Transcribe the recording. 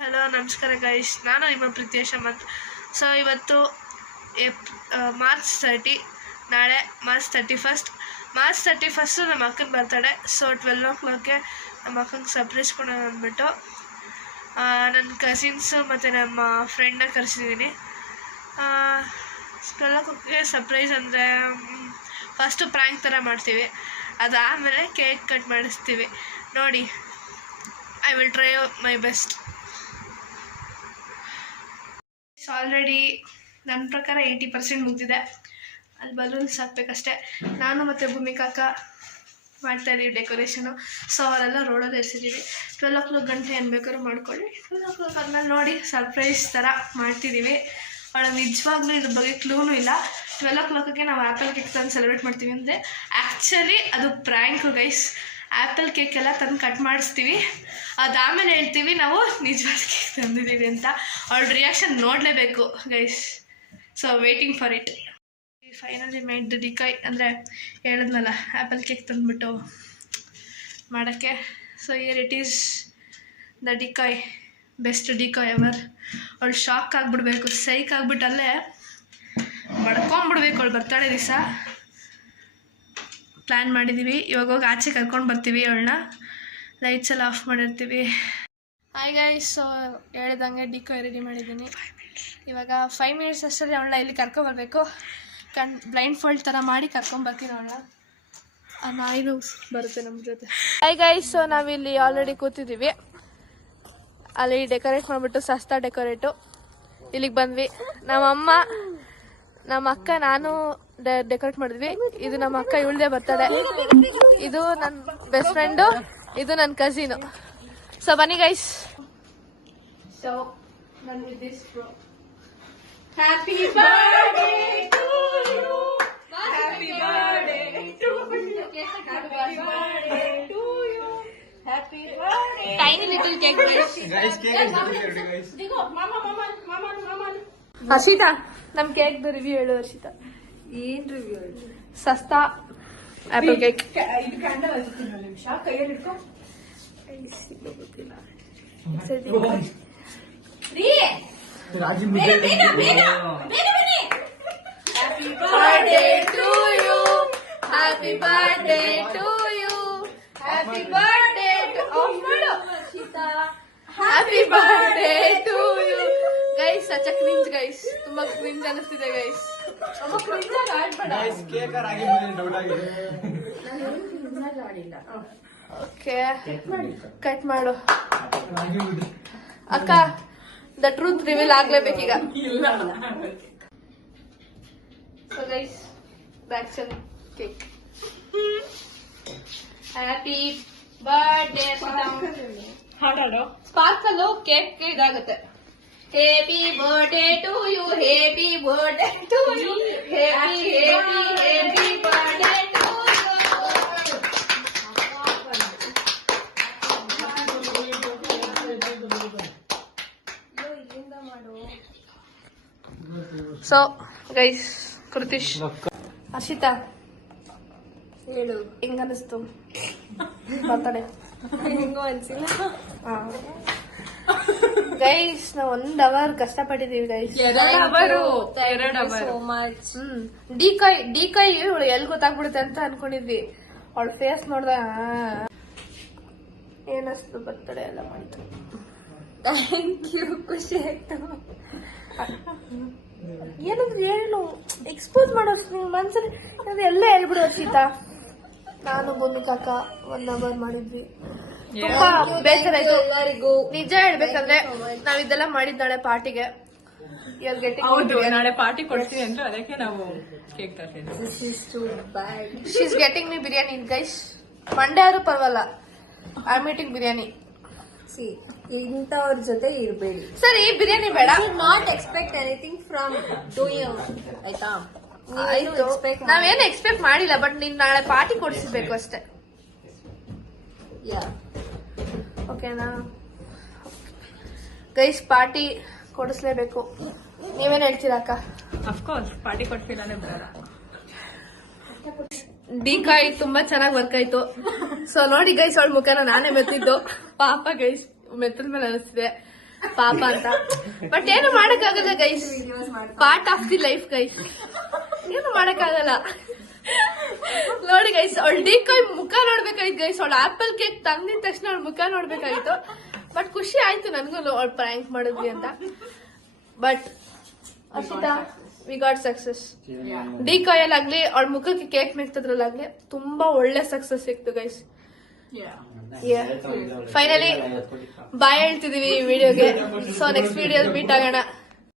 Hello ನಮಸ್ಕಾರ guys, ನಾನು ನಿಮ್ಮ ಪ್ರೀತಿಯ ಶಮಂತ್. ಸೊ ಇವತ್ತು ಮಾರ್ಚ್ 30, ನಾಳೆ ಮಾರ್ಚ್ 31 ನಮ್ಮ ಅಕ್ಕನ ಬರ್ತಡೆ. ಸೊ 12 o'clockಗೆ ನಮ್ಮ ಅಕ್ಕಂಗೆ ಸರ್ಪ್ರೈಸ್ ಕೊಡೋಣ ಅಂದ್ಬಿಟ್ಟು ನನ್ನ ಕಸಿನ್ಸು ಮತ್ತು ನಮ್ಮ ಫ್ರೆಂಡ್ನ ಕರೆಸಿದ್ದೀನಿ. 12 o'clockಗೆ ಸರ್ಪ್ರೈಸ್ ಅಂದರೆ ಫಸ್ಟು ಪ್ರ್ಯಾಂಕ್ ಥರ ಮಾಡ್ತೀವಿ, ಅದಾದಮೇಲೆ ಕೇಕ್ ಕಟ್ ಮಾಡಿಸ್ತೀವಿ. ನೋಡಿ, I will try my best. Already ನನ್ನ ಪ್ರಕಾರ 80% ಮುಗಿದಿದೆ. ಅಲ್ಲಿ ಬಲೂನ್ಸ್ ಹಾಕ್ಬೇಕಷ್ಟೆ. ನಾನು ಮತ್ತು ಭೂಮಿಕಾಕ ಮಾಡ್ತಾಯಿದ್ದೀವಿ ಡೆಕೋರೇಷನು. ಸೊ ಅವರೆಲ್ಲ ರೋಡಲ್ಲಿ ಎರ್ಸಿದ್ದೀವಿ. 12 o'clock ಗಂಟೆ ಏನು ಬೇಕಾದ್ರೂ ಮಾಡ್ಕೊಳ್ಳಿ. 12 o'clock ಆದ್ಮೇಲೆ ನೋಡಿ ಸರ್ಪ್ರೈಸ್ ಥರ ಮಾಡ್ತಿದ್ದೀವಿ. ಅವಳು ನಿಜವಾಗ್ಲೂ ಇದ್ರ ಬಗ್ಗೆ ಕ್ಲೂನೂ ಇಲ್ಲ. 12 o'clockಗೆ ನಾವು ಆ್ಯಪಲ್ ಕೇಕ್ ತಂದು ಸೆಲೆಬ್ರೇಟ್ ಮಾಡ್ತೀವಿ ಅಂದರೆ ಆ್ಯಕ್ಚುಲಿ ಅದು ಪ್ರ್ಯಾಂಕು ಗೈಸ್. ಆ್ಯಪಲ್ ಕೇಕೆಲ್ಲ ತಂದು ಕಟ್ ಮಾಡಿಸ್ತೀವಿ, ಅದಾದಮೇಲೆ ಹೇಳ್ತೀವಿ ನಾವು ನಿಜವಾದ ಕೇಕ್ ತಂದಿದ್ದೀವಿ ಅಂತ. ಅವಳ ರಿಯಾಕ್ಷನ್ ನೋಡಲೇಬೇಕು guys. So waiting for it. Finally made the decoy, ಅಂದರೆ ಹೇಳಿದ್ನಲ್ಲ ಆ್ಯಪಲ್ ಕೇಕ್ ತಂದುಬಿಟ್ಟು ಮಾಡೋಕ್ಕೆ. So here it is the decoy, best decoy ever. ಅವಳು ಶಾಕ್ ಆಗಿಬಿಡ್ಬೇಕು, ಸೈಕ್ ಆಗಿಬಿಟ್ಟಲ್ಲೇ ಬಡ್ಕೊಂಬಿಡ್ಬೇಕು ಅವಳು ಬರ್ತಡೇ ದಿವಸ. ಪ್ಲ್ಯಾನ್ ಮಾಡಿದ್ದೀವಿ. ಇವಾಗ ಹೋಗಿ ಆಚೆ ಕರ್ಕೊಂಡು ಬರ್ತೀವಿ ಅವಳನ್ನ. ಲೈಟ್ಸ್ ಎಲ್ಲ ಆಫ್ ಮಾಡಿರ್ತೀವಿ. ಹಾಯ್ ಗೈಸ್, ಸೊ ಹೇಳ್ದಂಗೆ ಡಿಕಾಯ್ ರೆಡಿ ಮಾಡಿದ್ದೀನಿ. ಇವಾಗ 5 minutes ಅಷ್ಟರಲ್ಲಿ ಅವಳನ್ನ ಇಲ್ಲಿ ಕರ್ಕೊಂಬರ್ಬೇಕು. ಬ್ಲೈಂಡ್ ಫೋಲ್ಡ್ ಥರ ಮಾಡಿ ಕರ್ಕೊಂಬರ್ತೀನಿ ಅವಳನ್ನ. ಆ ನಾಯಿನೂ ಬರುತ್ತೆ ನಮ್ಮ ಜೊತೆ. ಹಾಯ್ ಗೈಸ್, ಸೊ ನಾವಿಲ್ಲಿ ಆಲ್ರೆಡಿ ಕೂತಿದ್ದೀವಿ. ಅಲ್ಲಿ ಡೆಕೋರೇಟ್ ಮಾಡಿಬಿಟ್ಟು ಸಸ್ತಾ ಡೆಕೋರೇಟು ಇಲ್ಲಿಗೆ ಬಂದ್ವಿ. ನಮ್ಮಮ್ಮ, ನಮ್ಮ ಅಕ್ಕ, ನಾನು ಡೆಕೋರೇಟ್ ಮಾಡಿದ್ವಿ. ಇದು ನಮ್ಮ ಅಕ್ಕ, ಇವಳದೇ ಬರ್ತಡೆ. ಇದು ನನ್ನ ಬೆಸ್ಟ್ ಫ್ರೆಂಡು, ಇದು ನನ್ನ ಕಸಿನು. ಸೊ ಬನ್ನಿ ಗೈಸ್. ಸೊ ನಾನು with this bro. Happy birthday to you, happy birthday to you, happy birthday to you, happy birthday. Tiny little cake guys. Guys ದಿಗೋ ಮಾಮಾ ಮಾಮಾ ಮಾಮಾ ಮಾಮಾ. ಹರ್ಷಿತಾ, ನಮ್ಮ ಕೇಕ್ದು ರಿವ್ಯೂ ಹೇಳು ಹರ್ಷಿತಾ. ಏನ್ ರಿವ್ಯೂ? ಸಸ್ತಾ ಆಪಲ್ ಕೇಕ್. ಇದು ಕ್ಯಾಂಡಲ್ ಹಚ್ತೀನಿ, ಒಂದು ನಿಮಿಷ ಕೈಯಲ್ಲಿ ಇಟ್ಕೊ. ಗೊತ್ತಿಲ್ಲ. Happy birthday to you, happy birthday to you, happy birthday to Harshita, happy birthday to you. Guys such cringe guys, ತುಂಬಾ ಕ್ರಿಂಜ್ ಅನಿಸ್ತಿದೆ ಗೈಸ್. ಓಕೆ, ಕಟ್ ಮಾಡು ಅಕ್ಕ. ದ ಟ್ರೂತ್ ರಿವೀಲ್ ಆಗ್ಲೇಬೇಕೀಗ. So guys, back cake. Happy birthday. Sparkle cake ಇದಾಗುತ್ತೆ. Happy birthday to you, happy birthday to you, happy birthday to you. So guys, Kritish, Harshita ಹೇಳು, ಹೆಂಗ ಅನಿಸ್ತು birthday? ಹೆಂಗೋ ಅನ್ಸಿಲ್ಲ ಗೈಸ್. ನಾವು 1 hour ಕಷ್ಟಪಟ್ಟಿದೀವಿ guys. 2 hours. So much. Decoy ಇವಳು ಎಲ್ಲಿ ಗೊತ್ತಾಗ್ಬಿಡುತ್ತೆ ಅಂತ ಅನ್ಕೊಂಡಿದ್ವಿ. ಅವಳ ಫೇಸ್ ನೋಡ್ದ ಏನಿಸ್ತು ಬರ್ತಡೆ ಎಲ್ಲ ಮಾಡಿತು. ಥ್ಯಾಂಕ್ ಯು, ಖುಷಿ ಆಯ್ತು. ಏನಂದ್ರೆ ಹೇಳು, ಎಕ್ಸ್ಪೋಸ್ ಮಾಡೋಷ್ಟು ನೀವು ಮನ್ಸಲ್ಲಿ ಎಲ್ಲ ಹೇಳ್ಬಿಡು ಹರ್ಷಿತಾ. ನಾನು ಭೂಮಿಕಾಕ 1 hour ಮಾಡಿದ್ವಿ. ತುಂಬಾ ಬೇಸರ ಆಯ್ತು ಎಲ್ಲರಿಗೂ. ನಿಜ ಹೇಳ್ಬೇಕಂದ್ರೆ ನಾವಿದೆಲ್ಲ ಮಾಡಿದ್ದಾಳೆ ಪಾರ್ಟಿಗೆ. ನಾಳೆ ಪಾರ್ಟಿ ಕೊಡ್ತೀವಿ ಅಂದ್ರೆ ಅದಕ್ಕೆ ನಾವು ಕೇಕ್ ತರ್ತೀವಿ. She's getting me biryani guys. Monday ಆದ್ರೂ ಪರವಾಗಿಲ್ಲ, ಐ ಆಮ್ ಈಟಿಂಗ್ ಬಿರಿಯಾನಿ. ಇಂಥವ್ರ ಜೊತೆ ಇರ್ಬೇಡಿ. ಸರಿ, ಬಿರಿಯಾನಿ ಬೇಡ. Not expect anything from doing, ಆಯ್ತಾ? ನಾವೇನು ಎಕ್ಸ್ಪೆಕ್ಟ್ ಮಾಡಿಲ್ಲ, ಬಟ್ ನೀನ್ ನಾಳೆ ಪಾರ್ಟಿ ಕೊಡಿಸ್ಬೇಕು ಅಷ್ಟೇ. ಓಕೆನಾ ಗೈಸ್? ಪಾರ್ಟಿ ಕೊಡಿಸ್ಲೇಬೇಕು. ನೀವೇನ್ ಹೇಳ್ತೀರಾ ಅಕ್ಕ? ಅಫ್ಕೋರ್ಸ್, ಪಾರ್ಟಿ ಕೊಡ್ತಿಲ್ಲಾನೆ ಬರಲ್ಲ. ಡಿಕಾಯ್ ತುಂಬಾ ಚೆನ್ನಾಗಿ ವರ್ಕ್ ಆಯ್ತು. ಸೊ ನೋಡಿ ಗೈಸ್, ಅವಳ ಮುಖನ ನಾನೇ ಮೆತ್ತಿದ್ದು. ಪಾಪ ಗೈಸ್, ಮೆತ್ತದ ಮೇಲೆ ಅನಿಸ್ತಿದೆ. ಪಾಪ ಅಂತ. ಬಟ್ ಏನು ಮಾಡಕ್ಕಾಗಲ್ಲ guys, part of the life guys, ಏನು ಮಾಡಕ್ಕಾಗಲ್ಲ. ನೋಡಿ ಗೈಸ್, ಅವಳು ಡಿಕಾಯ್ ಮುಖ ನೋಡ್ಬೇಕಾಯ್ತು ಗೈಸ್. ಅವಳು ಆಪಲ್ ಕೇಕ್ ತಂದಿದ ತಕ್ಷಣ ಅವಳ ಮುಖ ನೋಡ್ಬೇಕಾಯ್ತು. ಬಟ್ ಖುಷಿ ಆಯ್ತು ನನ್ಗೂ ಅವಳು ಪ್ರ್ಯಾಂಕ್ ಮಾಡಿದ್ವಿ ಅಂತ. But Harshita, we got success. ಡಿಕಾಯಲ್ಲಾಗ್ಲಿ ಅವಳ ಮುಖಕ್ಕೆ ಕೇಕ್ ಮೆಕ್ತದ್ರಲ್ಲಾಗ್ಲಿ ತುಂಬಾ ಒಳ್ಳೆ ಸಕ್ಸಸ್ ಸಿಕ್ತು ಗೈಸ್. ಫೈನಲಿ ಬಾಯ್ ಹೇಳ್ತಿದೀವಿ ಈ ವಿಡಿಯೋಗೆ. ಸೊ ನೆಕ್ಸ್ಟ್ ವಿಡಿಯೋ ಮೀಟ್ ಆಗೋಣ.